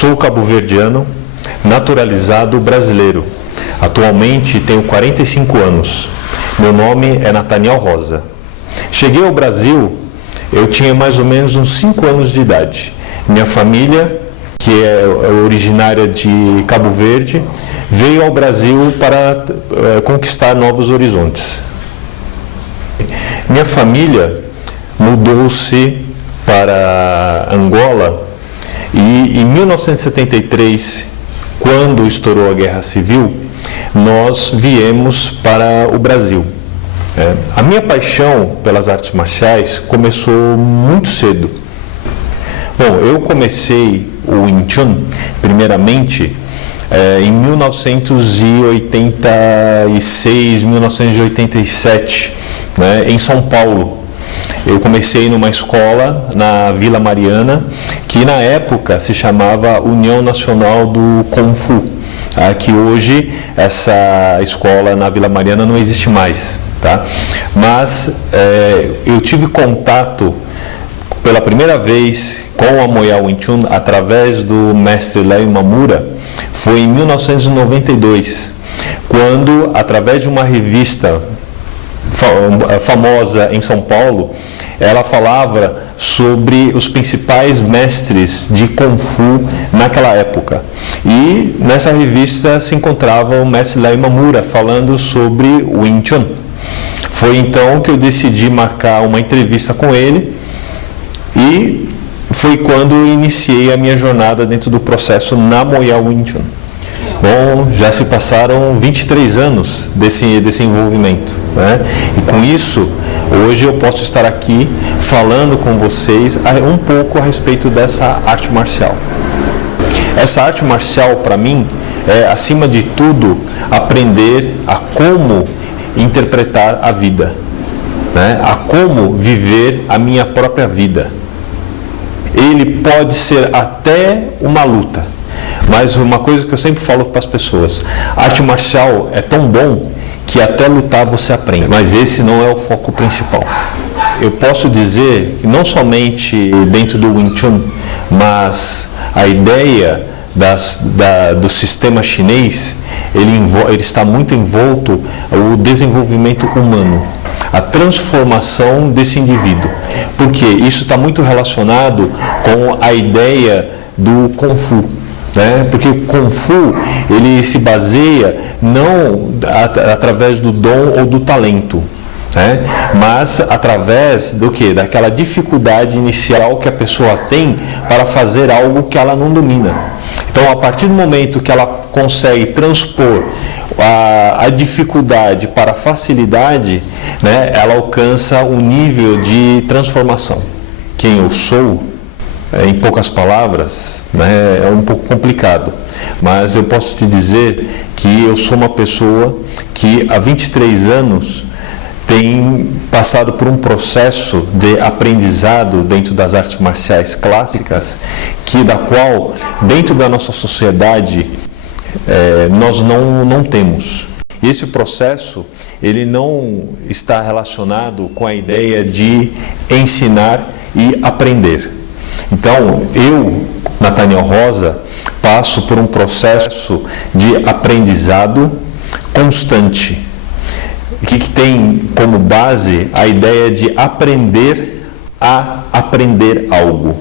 Sou cabo-verdiano, naturalizado brasileiro. Atualmente tenho 45 anos. Meu nome é Nathaniel Rosa. Cheguei ao Brasil, eu tinha mais ou menos uns 5 anos de idade. Minha família, que é originária de Cabo Verde, veio ao Brasil para conquistar novos horizontes. Minha família mudou-se para Angola e em 1973, quando estourou a Guerra Civil, nós viemos para o Brasil. A minha paixão pelas artes marciais começou muito cedo. Bom, eu comecei o Wing Chun, primeiramente, em 1986, 1987, em São Paulo. Eu comecei numa escola na Vila Mariana, que na época se chamava União Nacional do Kung Fu, que hoje essa escola na Vila Mariana não existe mais, tá? Mas eu tive contato pela primeira vez com a Muay Wing Chun através do mestre Léo Imamura, foi em 1992, quando, através de uma revista famosa em São Paulo, ela falava sobre os principais mestres de Kung Fu naquela época. E nessa revista se encontrava o mestre Léo Imamura falando sobre o Wing Chun. Foi então que eu decidi marcar uma entrevista com ele e foi quando eu iniciei a minha jornada dentro do processo na Muay Wing Chun. Bom, já se passaram 23 anos desse envolvimento, E com isso, hoje eu posso estar aqui falando com vocês um pouco a respeito dessa arte marcial. Essa arte marcial, para mim, é, acima de tudo, aprender a como interpretar a vida, a como viver a minha própria vida. Ele pode ser até uma luta, mas uma coisa que eu sempre falo para as pessoas: arte marcial é tão bom que até lutar você aprende, mas esse não é o foco principal. Eu posso dizer que não somente dentro do Wing Chun, mas a ideia do sistema chinês, ele está muito envolto o desenvolvimento humano, a transformação desse indivíduo, porque isso está muito relacionado com a ideia do Kung Fu. Porque o Kung Fu, ele se baseia não através do dom ou do talento, mas através do que? Daquela dificuldade inicial que a pessoa tem para fazer algo que ela não domina. Então, a partir do momento que ela consegue transpor a dificuldade para a facilidade, ela alcança um nível de transformação. Quem eu sou, em poucas palavras, é um pouco complicado, mas eu posso te dizer que eu sou uma pessoa que há 23 anos tem passado por um processo de aprendizado dentro das artes marciais clássicas, da qual, dentro da nossa sociedade, nós não temos. Esse processo, ele não está relacionado com a ideia de ensinar e aprender. Então, eu, Nathaniel Rosa, passo por um processo de aprendizado constante, que tem como base a ideia de aprender a aprender algo.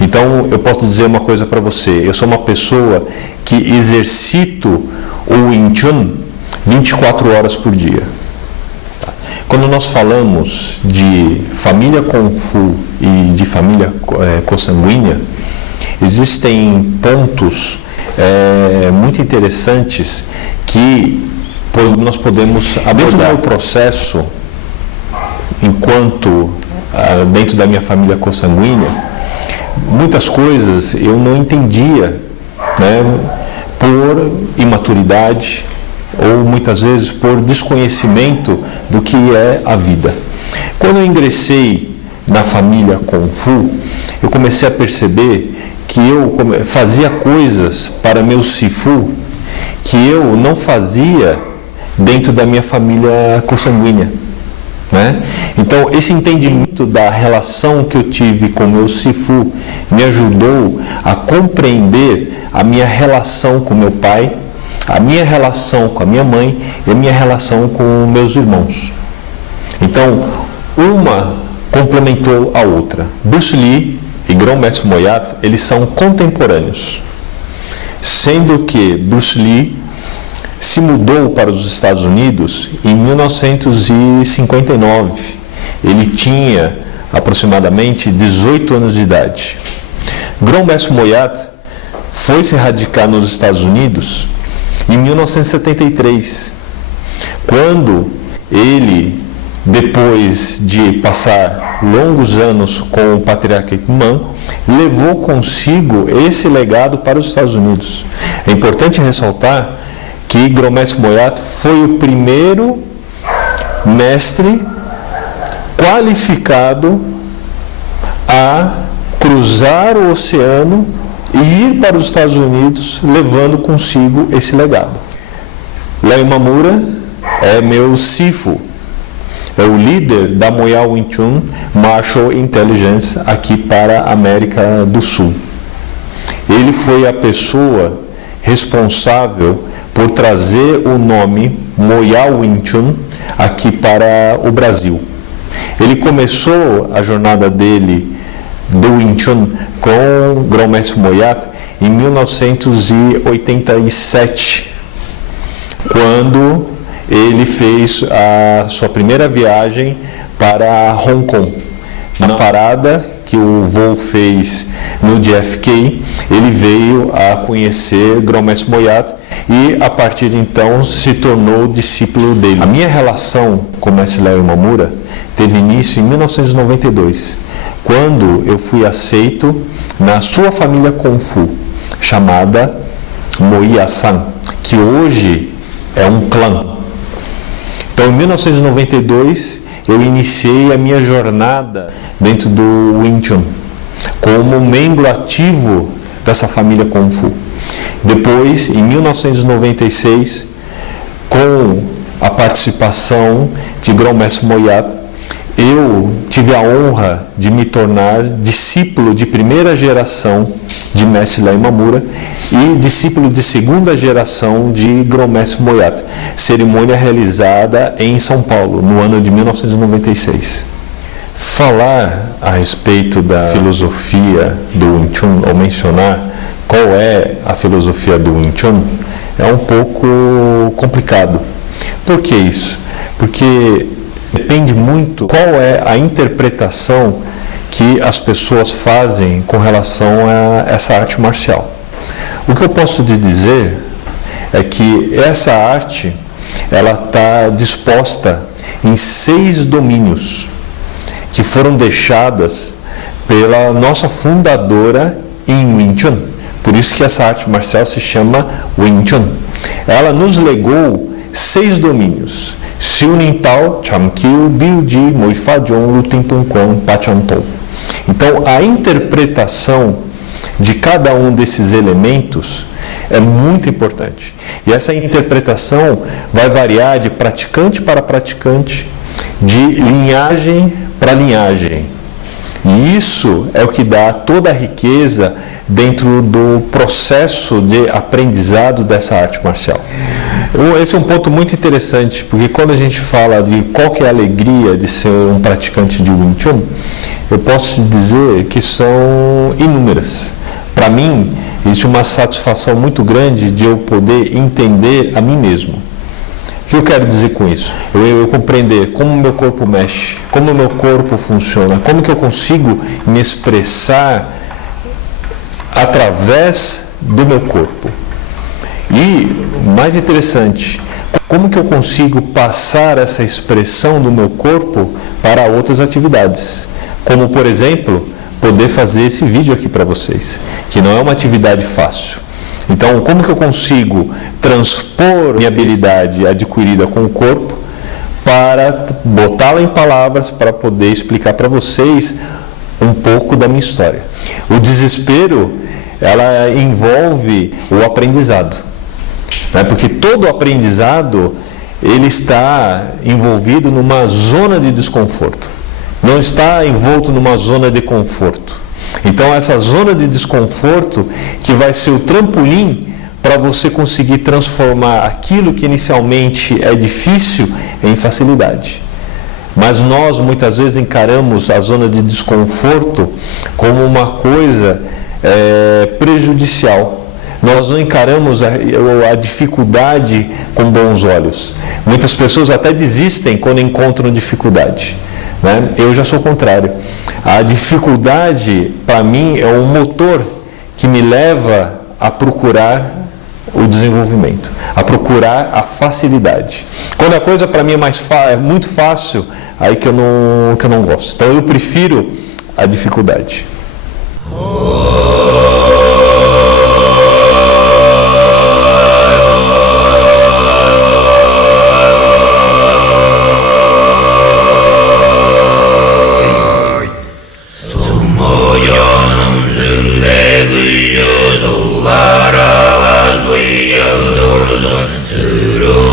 Então, eu posso dizer uma coisa para você: eu sou uma pessoa que exercito o Wing Chun 24 horas por dia. Quando nós falamos de família Kung Fu e de família consanguínea, existem pontos muito interessantes que nós podemos abordar. Dentro do meu processo, enquanto dentro da minha família consanguínea, muitas coisas eu não entendia, por imaturidade, ou muitas vezes por desconhecimento do que é a vida. Quando eu ingressei na família Kung Fu, eu comecei a perceber que eu fazia coisas para meu Sifu que eu não fazia dentro da minha família consanguínea. Então, Então, esse entendimento da relação que eu tive com meu Sifu me ajudou a compreender a minha relação com meu pai, a minha relação com a minha mãe e a minha relação com meus irmãos. Então, uma complementou a outra. Bruce Lee e Grão-Mestre Moyat, eles são contemporâneos, sendo que Bruce Lee se mudou para os Estados Unidos em 1959. Ele tinha aproximadamente 18 anos de idade. Grão-Mestre Moyat foi se radicar nos Estados Unidos em 1973, quando ele, depois de passar longos anos com o patriarca Ip Man, levou consigo esse legado para os Estados Unidos. É importante ressaltar que Grão-Mestre Moyat foi o primeiro mestre qualificado a cruzar o oceano e ir para os Estados Unidos levando consigo esse legado. Leo Imamura é meu Sifu, é o líder da Moya Wing Chun Martial Intelligence aqui para a América do Sul. Ele foi a pessoa responsável por trazer o nome Moya Wing Chun aqui para o Brasil. Ele começou a jornada dele do Wing Chun com Grão-Mestre Moyat em 1987, quando ele fez a sua primeira viagem para Hong Kong. Na parada que o voo fez no JFK, ele veio a conhecer Grão-Mestre Moyat e, a partir de então, se tornou discípulo dele. A minha relação com o Mestre Leo Imamura teve início em 1992, quando eu fui aceito na sua família Kung Fu, chamada Moya-san, que hoje é um clã. Então, em 1992, eu iniciei a minha jornada dentro do Wing Chun, como membro ativo dessa família Kung Fu. Depois, em 1996, com a participação de Grão-Mestre Moyat, eu tive a honra de me tornar discípulo de primeira geração de Mestre Leo Imamura e discípulo de segunda geração de Grão-Mestre Moyat, cerimônia realizada em São Paulo, no ano de 1996. Falar a respeito da filosofia do Wing Chun, ou mencionar qual é a filosofia do Wing Chun, é um pouco complicado. Por que isso? Porque depende muito qual é a interpretação que as pessoas fazem com relação a essa arte marcial. O que eu posso te dizer é que essa arte, ela está disposta em 6 domínios que foram deixadas pela nossa fundadora em Wing Chun. Por isso que essa arte marcial se chama Wing Chun. Ela nos legou 6 domínios: Siu Nin Tao, Cham Kiu, Biu Ji, Moi Fa Jong, Lu Tin Pun Quan, Pa Chan Tou. Então, a interpretação de cada um desses elementos é muito importante. E essa interpretação vai variar de praticante para praticante, de linhagem para linhagem. E isso é o que dá toda a riqueza dentro do processo de aprendizado dessa arte marcial. Esse é um ponto muito interessante, porque quando a gente fala de qual que é a alegria de ser um praticante de Wing Chun, eu posso te dizer que são inúmeras. Para mim, existe uma satisfação muito grande de eu poder entender a mim mesmo. O que eu quero dizer com isso? Eu compreender como o meu corpo mexe, como o meu corpo funciona, como que eu consigo me expressar através do meu corpo. E, mais interessante, como que eu consigo passar essa expressão do meu corpo para outras atividades? Como, por exemplo, poder fazer esse vídeo aqui para vocês, que não é uma atividade fácil. Então, como que eu consigo transpor minha habilidade adquirida com o corpo para botá-la em palavras para poder explicar para vocês um pouco da minha história? O desespero, ela envolve o aprendizado, né? Porque todo aprendizado, ele está envolvido numa zona de desconforto. não está envolto numa zona de conforto. Então essa zona de desconforto que vai ser o trampolim para você conseguir transformar aquilo que inicialmente é difícil em facilidade. Mas nós muitas vezes encaramos a zona de desconforto como uma coisa prejudicial. Nós não encaramos a dificuldade com bons olhos. Muitas pessoas até desistem quando encontram dificuldade, né? Eu já sou o contrário. A dificuldade, para mim, é um motor que me leva a procurar o desenvolvimento, a procurar a facilidade. Quando a coisa para mim é muito fácil, aí que eu não gosto. Então eu prefiro a dificuldade. Suru